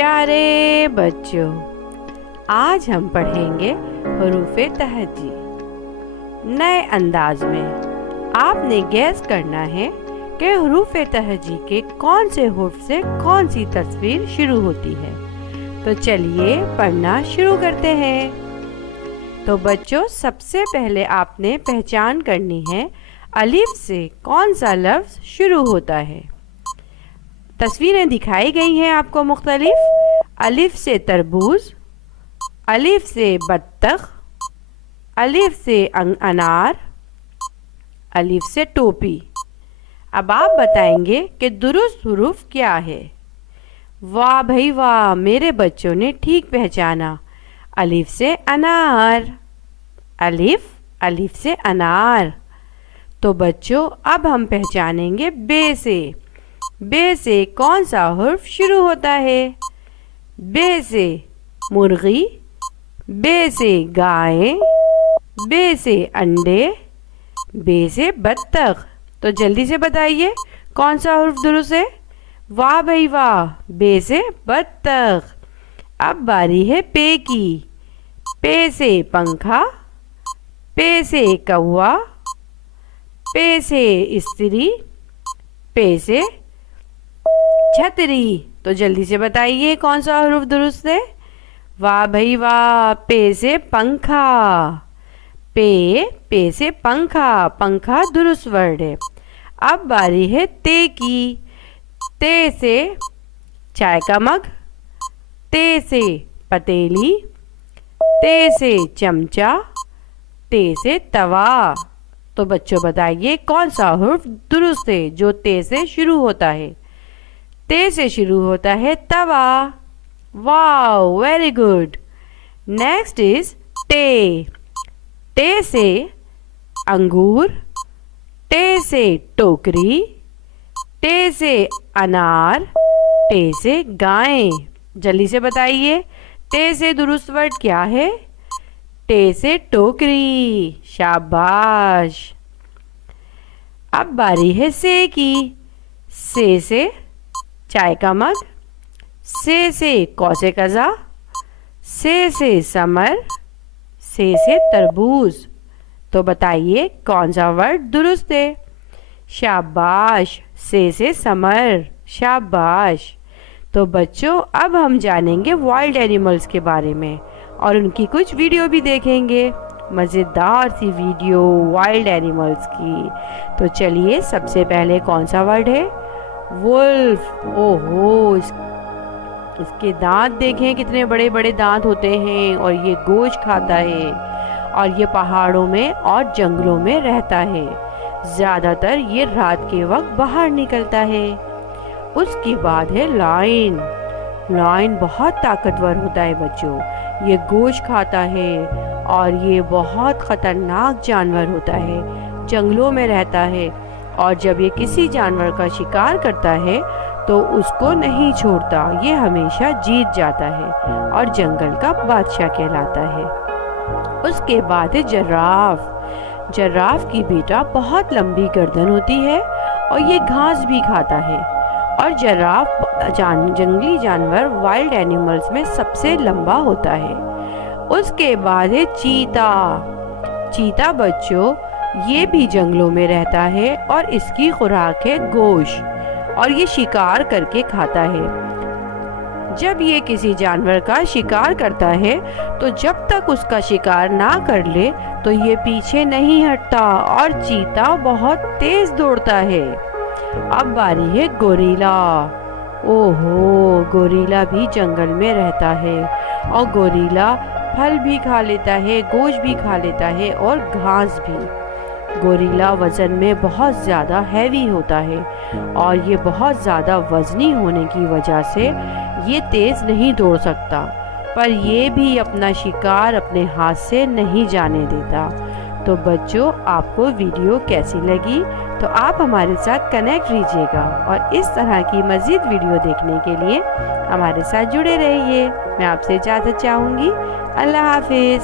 प्यारे बच्चों, आज हम पढ़ेंगे हरूफ़े तहजी नए अंदाज में। आपने गैस करना है कि हरूफ़े तहजी के कौन से हुर्फ से कौन सी तस्वीर शुरू होती है। तो चलिए पढ़ना शुरू करते हैं। तो बच्चों, सबसे पहले आपने पहचान करनी है अलिफ से कौन सा लफ्ज़ शुरू होता है। तस्वीरें दिखाई गई हैं आपको मुख्तलिफ। अलिफ से तरबूज, अलिफ से बत्तख, अलिफ से अनार, अलिफ से टोपी। अब आप बताएंगे कि दुरुस्त हुरूफ क्या है। वाह भाई वाह, मेरे बच्चों ने ठीक पहचाना। अलिफ से अनार, अलिफ से अनार। तो बच्चों, अब हम पहचानेंगे बे से कौन सा हुर्फ शुरू होता है। बे से मुर्गी, बे से गाय, बे से अंडे, बे से बत्तख। तो जल्दी से बताइए कौन सा हुर्फ दुरुस्त है। वाह भाई वाह, बे से बत्तख। अब बारी है पे की। पे से पंखा, पे से कौवा, पे से स्त्री, पे से छतरी। तो जल्दी से बताइए कौन सा हुर्फ दुरुस्त है। वाह भाई वाह, पे से पंखा। पे से पंखा दुरुस्त वर्ड है। अब बारी है ते की। ते से चाय का मग, ते से पतीली, ते से चमचा, ते से तवा। तो बच्चों बताइए कौन सा हुर्फ दुरुस्त है जो ते से शुरू होता है। ते से शुरू होता है तवा। Wow, very good. Next is टे। टे से अंगूर, टे से टोकरी, टे से अनार, टे से गाय। जल्दी से बताइए टे से दुरुस्त वर्ड क्या है। टे से टोकरी। शाबाश। अब बारी है से की। से चाय का मग, से कौसे कज़ा, से समर, से तरबूज। तो बताइए कौन सा वर्ड दुरुस्त है। शाबाश, से समर। शाबाश। तो बच्चों, अब हम जानेंगे वाइल्ड एनिमल्स के बारे में और उनकी कुछ वीडियो भी देखेंगे, मज़ेदार सी वीडियो वाइल्ड एनिमल्स की। तो चलिए, सबसे पहले कौन सा वर्ड है। वुल्फ। ओहो, इसके दांत देखें, कितने बड़े बड़े दांत होते हैं और ये गोश्त खाता है और ये पहाड़ों में और जंगलों में रहता है। ज़्यादातर ये रात के वक्त बाहर निकलता है। उसके बाद है लायन। लायन बहुत ताकतवर होता है बच्चों। ये गोश्त खाता है और ये बहुत ख़तरनाक जानवर होता है। जंगलों में रहता है और जब ये किसी जानवर का शिकार करता है तो उसको नहीं छोड़ता। ये हमेशा जीत जाता है और जंगल का बादशाह कहलाता है। उसके बाद है जिराफ। जिराफ की बेटा बहुत लंबी गर्दन होती है और ये घास भी खाता है। और जिराफ जंगली जानवर वाइल्ड एनिमल्स में सबसे लंबा होता है। उसके बाद है चीता। चीता बच्चों, ये भी जंगलों में रहता है और इसकी खुराक है गोश्त और ये शिकार करके खाता है। जब ये किसी जानवर का शिकार करता है तो जब तक उसका शिकार ना कर ले तो ये पीछे नहीं हटता और चीता बहुत तेज दौड़ता है। अब बारी है गोरिल्ला। ओहो, गोरिल्ला भी जंगल में रहता है और गोरिल्ला फल भी खा लेता है, गोश्त भी खा लेता है और घास भी। गोरिल्ला वज़न में बहुत ज़्यादा हैवी होता है और ये बहुत ज़्यादा वज़नी होने की वजह से ये तेज़ नहीं दौड़ सकता, पर ये भी अपना शिकार अपने हाथ से नहीं जाने देता। तो बच्चों, आपको वीडियो कैसी लगी तो आप हमारे साथ कनेक्ट कीजिएगा और इस तरह की मज़ीद वीडियो देखने के लिए हमारे साथ जुड़े रहिए। मैं आपसे इजाज़त चाहूँगी। अल्लाह हाफिज़।